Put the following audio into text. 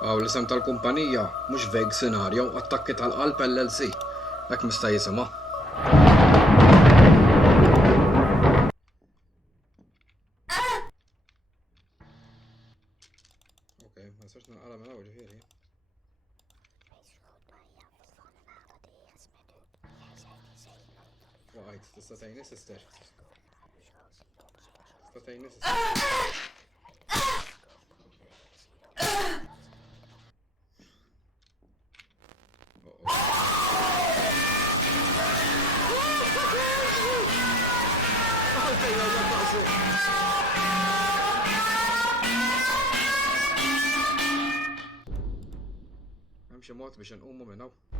Aw l-isem tal-kumpanija mhux Vague Scenario, Attakki tal-Qalb LLC. Hekk mista' jisimha. Okej, ma nistax naqra minn hawn ġifieri. Waqgħid, tista' tgħinni sister? Tista' tgħinni sister? Hemm xi mod biex inqumu minn hawn.